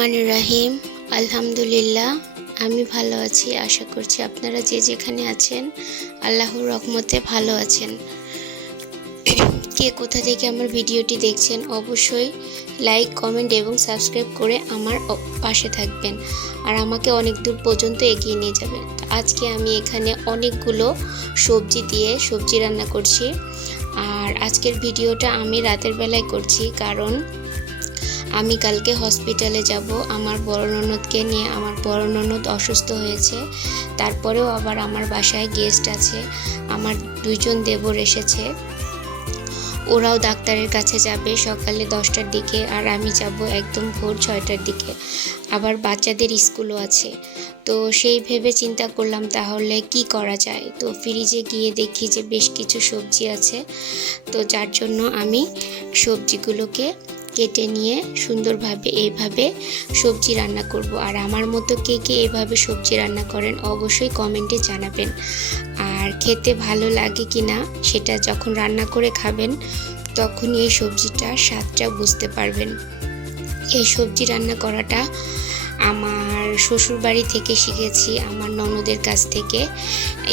রহমানির রাহিম। আলহামদুলিল্লাহ, আমি ভালো আছি। আশা করছি আপনারা যে যেখানে আছেন আল্লাহর রহমতে ভালো আছেন। কে কোথা থেকে আমার ভিডিওটি দেখছেন অবশ্যই লাইক, কমেন্ট এবং সাবস্ক্রাইব করে আমার পাশে থাকবেন আর আমাকে অনেক দূর পর্যন্ত এগিয়ে নিয়ে যাবেন। আজকে আমি এখানে অনেকগুলো সবজি দিয়ে সবজি রান্না করছি। আর আজকের ভিডিওটা আমি রাতের বেলায় করছি, কারণ আমি কালকে হসপিটালে যাব আমার বড় ননদকে নিয়ে। আমার বড় ননদ অসুস্থ হয়েছে, তারপরেও আবার আমার বাসায় গেস্ট আছে, আমার দুইজন দেবর এসেছে। ওরাও ডাক্তারের কাছে যাবে সকালে 10টার দিকে, আর আমি যাব একদম ভোর 6টার দিকে। আবার বাচ্চাদের স্কুলও আছে। তো সেই ভেবে চিন্তা করলাম তাহলে কি করা যায়। তো ফ্রিজে গিয়ে দেখি যে বেশ কিছু সবজি আছে। তো যার জন্য আমি সবজিগুলোকে কেটে নিয়ে সুন্দরভাবে এইভাবে সবজি রান্না করব। আর আমার মতো কে কে এইভাবে সবজি রান্না করেন অবশ্যই কমেন্টে জানাবেন। আর খেতে ভালো লাগে কি না সেটা যখন রান্না করে খাবেন তখনই এই সবজিটার স্বাদটা বুঝতে পারবেন। এই সবজি রান্না করাটা আমার শ্বশুরবাড়ি থেকে শিখেছি, আমার ননদের কাছ থেকে।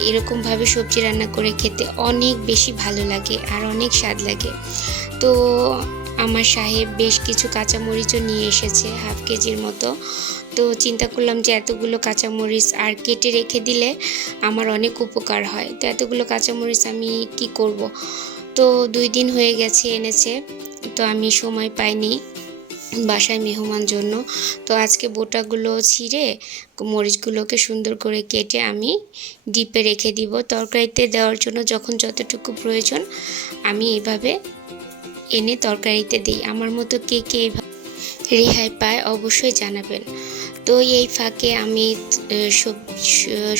এরকমভাবে সবজি রান্না করে খেতে অনেক বেশি ভালো লাগে আর অনেক স্বাদ লাগে। তো আমার সাহেব বেশ কিছু কাঁচামরিচও নিয়ে এসেছে, হাফ কেজির মতো। তো চিন্তা করলাম যে এতগুলো কাঁচামরিচ আর কেটে রেখে দিলে আমার অনেক উপকার হয়। তো এতগুলো কাঁচামরিচ আমি কি করব। তো 2 দিন হয়ে গেছে এনেছে, তো আমি সময় পাইনি বাসায় মেহমান জন্য। তো আজকে বোটাগুলো ছিঁড়ে মরিচগুলোকে সুন্দর করে কেটে আমি ডিপে রেখে দিব তরকারিতে দেওয়ার জন্য। যখন যতটুকু প্রয়োজন আমি এইভাবে এনে তরকারিতে দিই। আমার মতো কে কে রেহাই পায় অবশ্যই জানাবেন। তো এই ফাঁকে আমি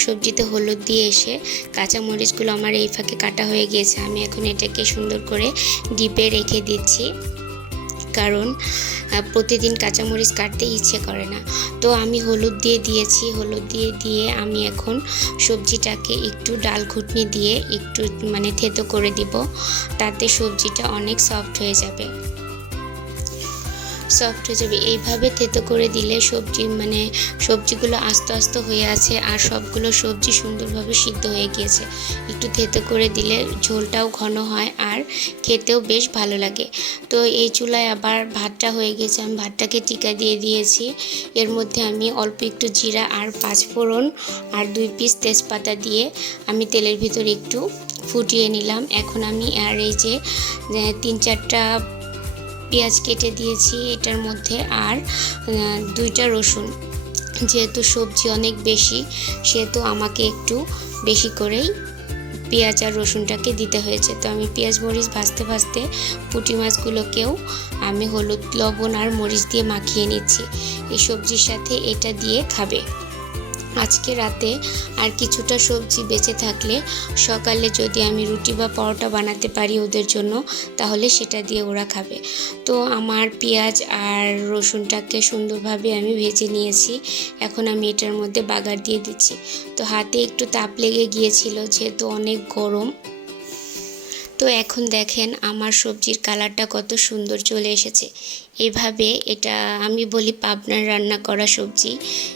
সবজিতে হলুদ দিয়ে এসে কাঁচামরিচগুলো আমার এই ফাঁকে কাটা হয়ে গিয়েছে। আমি এখন এটাকে সুন্দর করে ডিপে রেখে দিচ্ছি, কারণ প্রতিদিন কাঁচামরিচ কাটতে ইচ্ছে করে না। তো আমি হলুদ দিয়ে দিয়েছি, হলুদ দিয়ে আমি এখন সবজিটাকে একটু ডাল ঘুটনি দিয়ে একটু থেতো করে দিব, তাতে সবজিটা অনেক সফট হয়ে যাবে। এইভাবে থেতো করে দিলে সবজিগুলো আস্তে আস্তে হয়ে আছে আর সবগুলো সবজি সুন্দরভাবে সিদ্ধ হয়ে গিয়েছে। একটু থেতো করে দিলে ঝোলটাও ঘন হয় আর খেতেও বেশ ভালো লাগে। তো এই চুলায় আবার ভাতটা হয়ে গেছে, আমি ভাতটাকে টিকা দিয়ে দিয়েছি। এর মধ্যে আমি অল্প একটু জিরা আর 5 ফোড়ন আর 2 পিস তেজপাতা দিয়ে আমি তেলের ভিতর একটু ফুটিয়ে নিলাম। এখন আমি আর এই যে 3-4টা পেঁয়াজ কেটে দিয়েছি এটার মধ্যে, আর 2টা রসুন। যেহেতু সবজি অনেক বেশি সেহেতু আমাকে একটু বেশি করেই পেঁয়াজ আর রসুনটাকে দিতে হয়েছে। তো আমি পেঁয়াজ মরিচ ভাজতে ভাজতে পুঁটি মাছগুলোকেও আমি হলুদ, লবণ আর মরিচ দিয়ে মাখিয়ে নিচ্ছি। এই সবজির সাথে এটা দিয়ে খাবে। আজকে রাতে আর কিছুটা সবজি বেঁচে থাকলে সকালে যদি আমি রুটি বা পরোটা বানাতে পারি ওদের জন্য, তাহলে সেটা দিয়ে ওরা খাবে। তো আমার পেঁয়াজ আর রসুনটাকে সুন্দরভাবে আমি ভেজে নিয়েছি। এখন আমি এটার মধ্যে বাগার দিয়ে দিচ্ছি। তো হাতে একটু তাপ লেগে গিয়েছিল যেহেতু অনেক গরম। তো এখন দেখেন আমার সবজির কালারটা কত সুন্দর চলে এসেছে। এভাবে এটা আমি বলি পাবনার রান্না করা সবজি,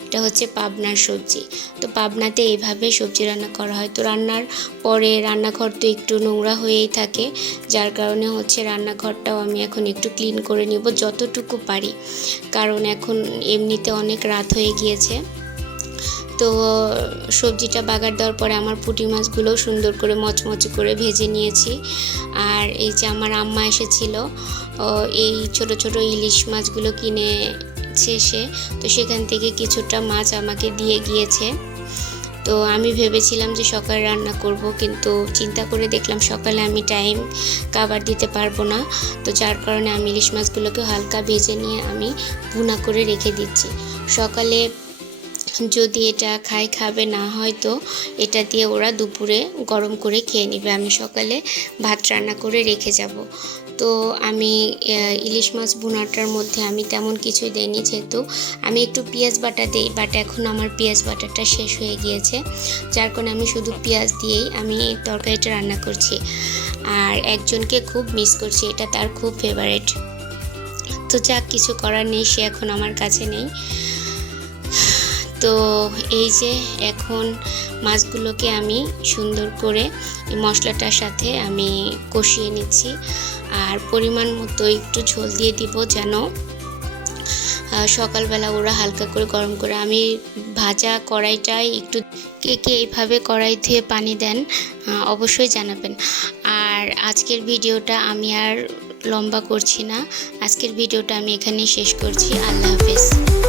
এটা হচ্ছে পাবনার সবজি। তো পাবনাতে এইভাবে সবজি রান্না করা হয়। তো রান্নার পরে রান্নাঘর তো একটু নোংরা হয়েই থাকে, যার কারণে হচ্ছে রান্নাঘরটাও আমি এখন একটু ক্লিন করে নেব যতটুকু পারি, কারণ এখন এমনিতে অনেক রাত হয়ে গিয়েছে। তো সবজিটা বাগার দেওয়ার পরে আমার পুঁটি মাছগুলোও সুন্দর করে মচমচে করে ভেজে নিয়েছি। আর এই যে আমার আম্মা এসেছিল, এই ছোট ছোট ইলিশ মাছগুলো কিনেছে সে, তো সেখান থেকে কিছুটা মাছ আমাকে দিয়ে গিয়েছে। তো আমি ভেবেছিলাম যে সকালে রান্না করব, কিন্তু চিন্তা করে দেখলাম সকালে আমি টাইম কাভার দিতে পারবো না। তো যার কারণে আমি ইলিশ মাছগুলোকে হালকা ভেজে নিয়ে আমি ভুনা করে রেখে দিচ্ছি। সকালে যদি এটা খাবে না হয় তো এটা দিয়ে ওরা দুপুরে গরম করে খেয়ে নেবে। আমি সকালে ভাত রান্না করে রেখে যাব। তো আমি ইলিশ মাছ ভুনাটার মধ্যে আমি তেমন কিছুই দেইনি, যেহেতু আমি একটু পেঁয়াজ বাটা দিই, বাট এখন আমার পেঁয়াজ বাটাটা শেষ হয়ে গিয়েছে, যার কারণে আমি শুধু পেঁয়াজ দিয়েই আমি তরকারিটা রান্না করছি। আর একজনকে খুব মিস করছি, এটা তার খুব ফেভারিট। তো যাক, কিছু করার নেই, সে এখন আমার কাছে নেই। তো এই যে এখন মাছগুলোকে আমি সুন্দর করে এই মশলাটার সাথে আমি কষিয়ে নিচ্ছি। আর পরিমাণ মতো একটু ঝোল দিয়ে দিব, যেন সকালবেলা ওরা হালকা করে গরম করে, আমি ভাজা কড়াইটাই একটু, কে কে এইভাবে কড়াই ধুয়ে পানি দেন অবশ্যই জানাবেন। আর আজকের ভিডিওটা আমি আর লম্বা করছি না, আজকের ভিডিওটা আমি এখানেই শেষ করছি। আল্লাহ হাফেজ।